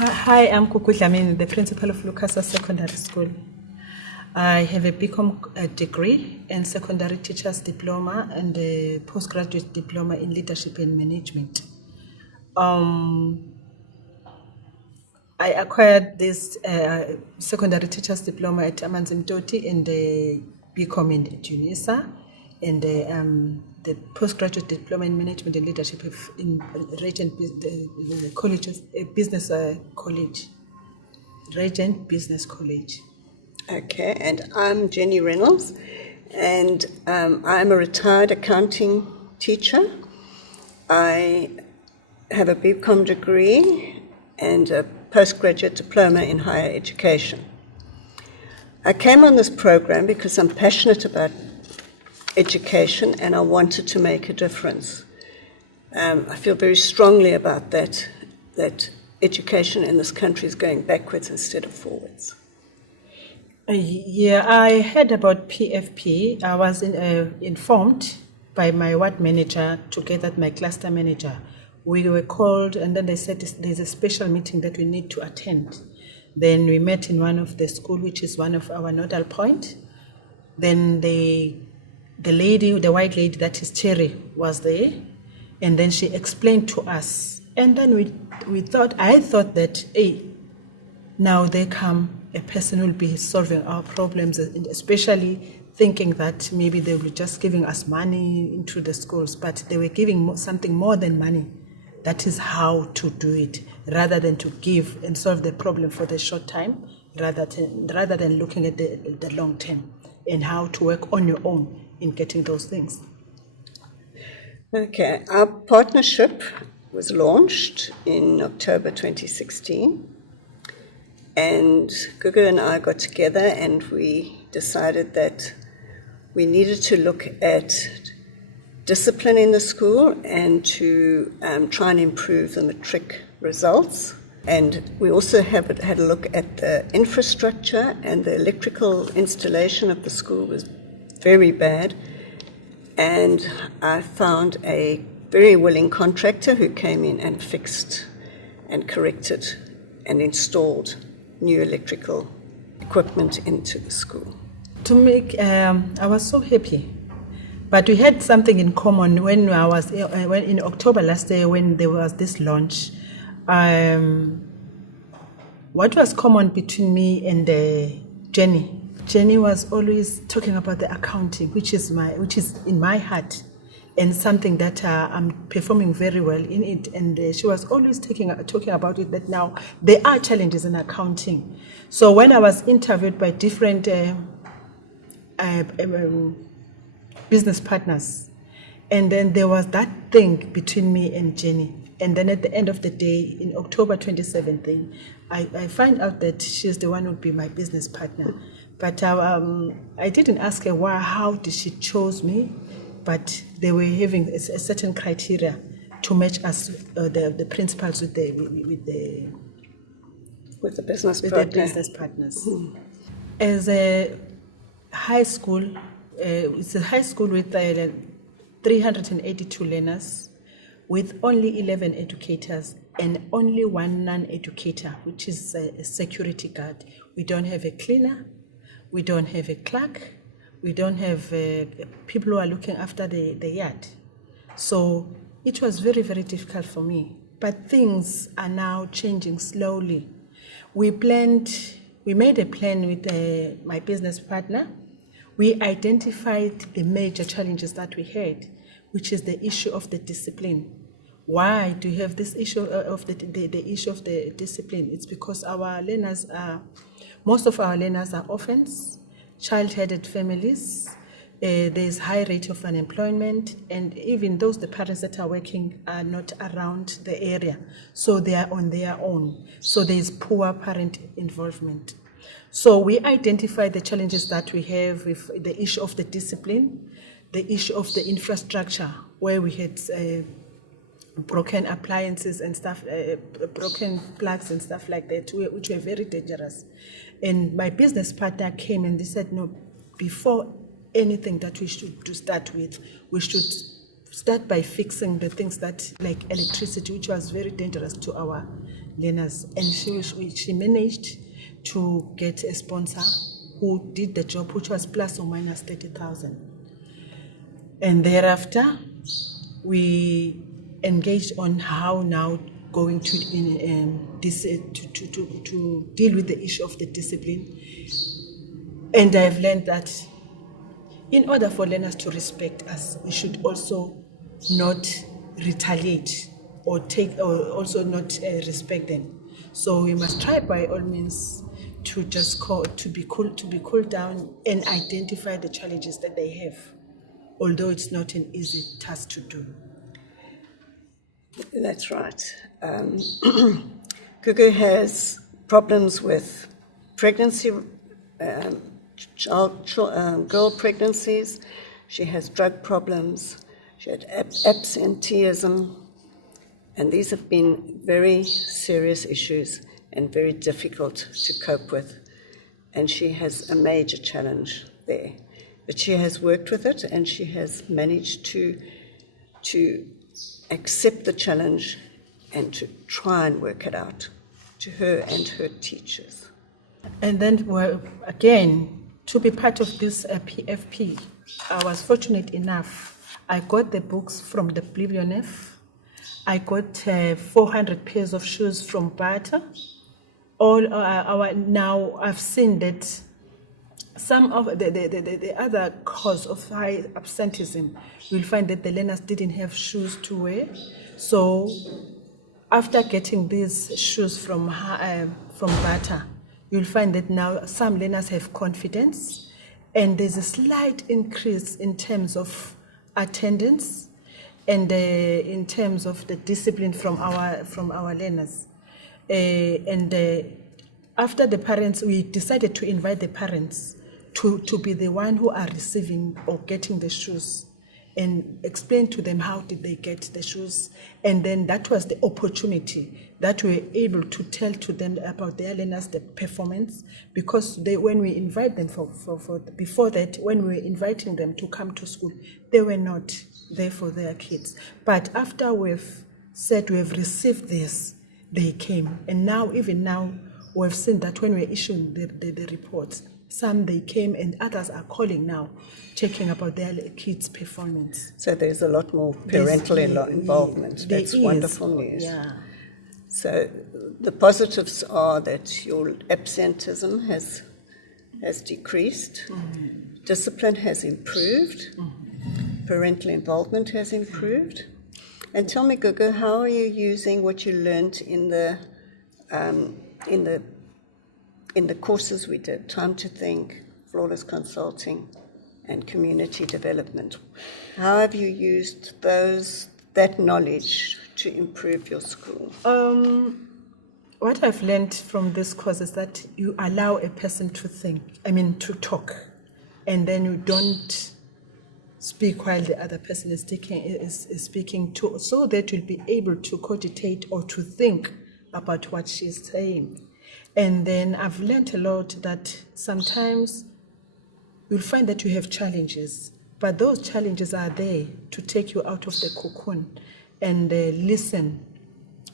Hi, I'm Gugu Dlamini, the principal of Lucasa Secondary School. I have a BCom degree and secondary teacher's diploma and a postgraduate diploma in leadership and management. I acquired this secondary teacher's diploma at Amanzimtoti and the BCom in Tunisia and the postgraduate diploma in management and leadership in Regent the colleges, business college, Regent Business College. Okay, and I'm Jenni Reynolds, and I'm a retired accounting teacher. I have a BCom degree and a postgraduate diploma in higher education. I came on this program because I'm passionate about education and I wanted to make a difference. I feel very strongly about that education in this country is going backwards instead of forwards. Yeah, I heard about PFP. I was informed by my ward manager together with my cluster manager. We were called and then they said there's a special meeting that we need to attend. Then we met in one of the school, which is one of our nodal point. Then the white lady that is Cherry was there, and then she explained to us. And then I thought that, hey, now they come, a person will be solving our problems, especially thinking that maybe they were just giving us money into the schools, but they were giving something more than money. That is how to do it, rather than to give and solve the problem for the short time, rather than looking at the long term and how to work on your own in getting those things. Okay, our partnership was launched in October 2016, and Gugu and I got together and we decided that we needed to look at discipline in the school and to try and improve the matric results. And we also had a look at the infrastructure, and the electrical installation of the school was very bad. And I found a very willing contractor who came in and fixed and corrected and installed new electrical equipment into the school. I was so happy. But we had something in common when in October last year when there was this launch. What was common between me and Jenni? Jenni was always talking about the accounting, which is in my heart, and something that I'm performing very well in it. And she was always talking about it, that now there are challenges in accounting. So when I was interviewed by different business partners, and then there was that thing between me and Jenni. And then at the end of the day, in October 2017, I find out that she's the one who would be my business partner. But I didn't ask her how did she chose me, but they were having a certain criteria to match us, the principals with the business partners. As a high school, it's a high school with 382 learners, with only 11 educators and only one non-educator, which is a security guard. We don't have a cleaner, we don't have a clerk, we don't have people who are looking after the yard. So it was very, very difficult for me. But things are now changing slowly. We made a plan with my business partner. We identified the major challenges that we had, which is the issue of the discipline. Why do you have this issue of the issue of the discipline? It's because most of our learners are orphans, child-headed families. There's high rate of unemployment, and even the parents that are working are not around the area, so they are on their own. So there's poor parent involvement. So we identify the challenges that we have with the issue of the discipline, the issue of the infrastructure, where we had broken appliances and stuff, broken plugs and stuff like that, which were very dangerous. And my business partner came and they said, no, before anything that we should to start with, we should start by fixing the things that, like electricity, which was very dangerous to our learners, and she managed to get a sponsor who did the job, which was plus or minus 30,000. And thereafter, we engaged on how now going to deal with the issue of the discipline. And I've learned that in order for learners to respect us, we should also not retaliate or also not respect them. So we must try by all means to just be cooled down and identify the challenges that they have, although it's not an easy task to do. That's right. Gugu has problems with pregnancy, girl pregnancies. She has drug problems. She had absenteeism. And these have been very serious issues and very difficult to cope with. And she has a major challenge there. But she has worked with it, and she has managed to accept the challenge and to try and work it out to her and her teachers. And then, well, again, to be part of this PFP, I was fortunate enough. I got the books from the Biblionef. I got 400 pairs of shoes from Bata. Now I've seen that some of the other cause of high absenteeism, you'll find that the learners didn't have shoes to wear. So after getting these shoes from Bata, you'll find that now some learners have confidence, and there's a slight increase in terms of attendance and in terms of the discipline from our learners. After the parents, we decided to invite the parents to be the one who are receiving or getting the shoes, and explain to them how did they get the shoes. And then that was the opportunity that we were able to tell to them about their learners, the performance, because when we invite them before that, when we were inviting them to come to school, they were not there for their kids. But after we've said we've received this, they came. And now, even now, we've seen that when we're issuing the reports, some they came and others are calling now, checking about their kids' performance. So there's a lot more parental involvement. That's wonderful news. Yeah. So the positives are that your absenteeism has decreased, discipline has improved, parental involvement has improved. And tell me, Gugu, how are you using what you learned in the courses we did, Time to Think, Flawless Consulting, and Community Development? How have you used that knowledge to improve your school? What I've learned from this course is that you allow a person to talk, and then you don't speak while the other person is speaking too, so that you'll be able to cogitate or to think about what she's saying. And then I've learned a lot that sometimes you'll find that you have challenges, but those challenges are there to take you out of the cocoon and listen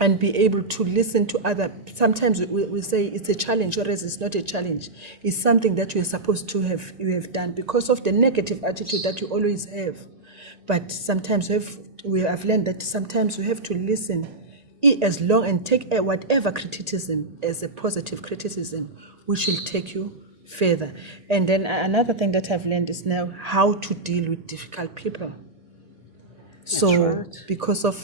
and be able to listen to other. Sometimes we say it's a challenge, whereas it's not a challenge. It's something that you're supposed to have done because of the negative attitude that you always have. But sometimes we have learned that sometimes we have to listen as long and take whatever criticism as a positive criticism, which will take you further. And then another thing that I've learned is now how to deal with difficult people. So because of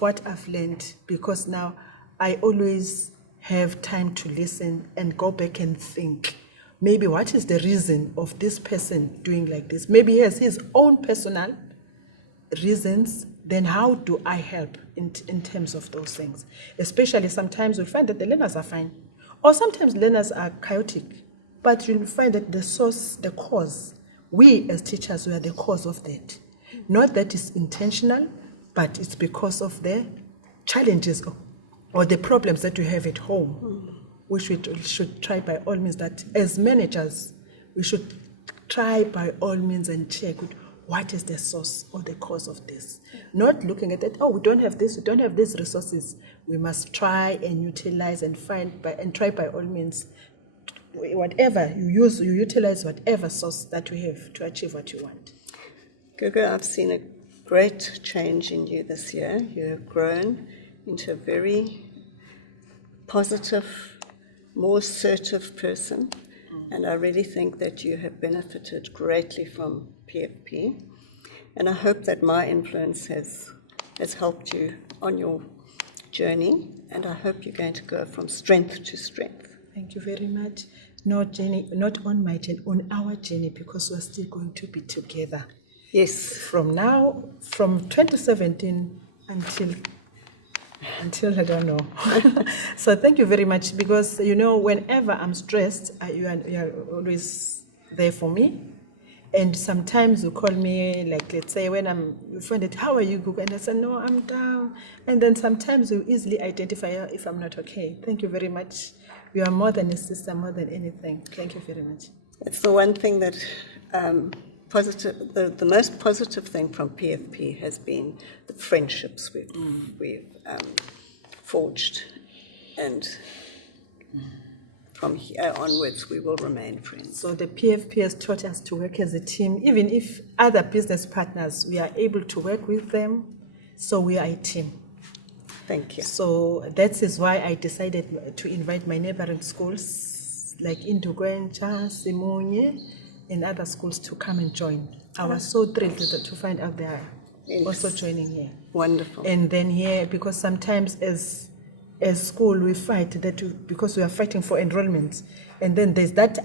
what I've learned, because now I always have time to listen and go back and think, maybe what is the reason of this person doing like this? Maybe he has his own personal reasons. Then how do I help in terms of those things? Especially sometimes we find that the learners are fine, or sometimes learners are chaotic, but you'll find that the source, the cause, we as teachers, we are the cause of that. Not that it's intentional, but it's because of the challenges or the problems that we have at home, which we should try by all means that as managers, we should try by all means and check what is the source or the cause of this? Not looking at that, oh, we don't have this, we don't have these resources. We must try and utilize and try by all means. Whatever you use, you utilize whatever source that we have to achieve what you want. Gugu, I've seen a great change in you this year. You have grown into a very positive, more assertive person, and I really think that you have benefited greatly from PFP, and I hope that my influence has helped you on your journey, and I hope you're going to go from strength to strength. Thank you very much. No, Jenny, not on my journey, on our journey, because we're still going to be together. Yes. From now, from 2017 until I don't know. So thank you very much, because, whenever I'm stressed, you are always there for me. And sometimes you call me, like, let's say, when you find it, how are you, Gugu? And I say, no, I'm down. And then sometimes you easily identify if I'm not okay. Thank you very much. You are more than a sister, more than anything. Thank you very much. It's the one thing that the most positive thing from PFP has been the friendships we've forged, and from here onwards we will remain friends. So the PFP has taught us to work as a team, even if other business partners, we are able to work with them, so we are a team. Thank you. So that is why I decided to invite my neighboring schools, like Indugwencha, Simunye, and other schools to come and join. I was so thrilled to find out they are also joining here. Wonderful. And then here, because sometimes as school we fight because we are fighting for enrollment, and then there's that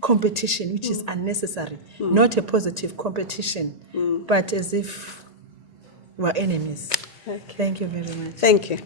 competition which is unnecessary, not a positive competition, but as if we're enemies. Okay. Thank you very much. Thank you.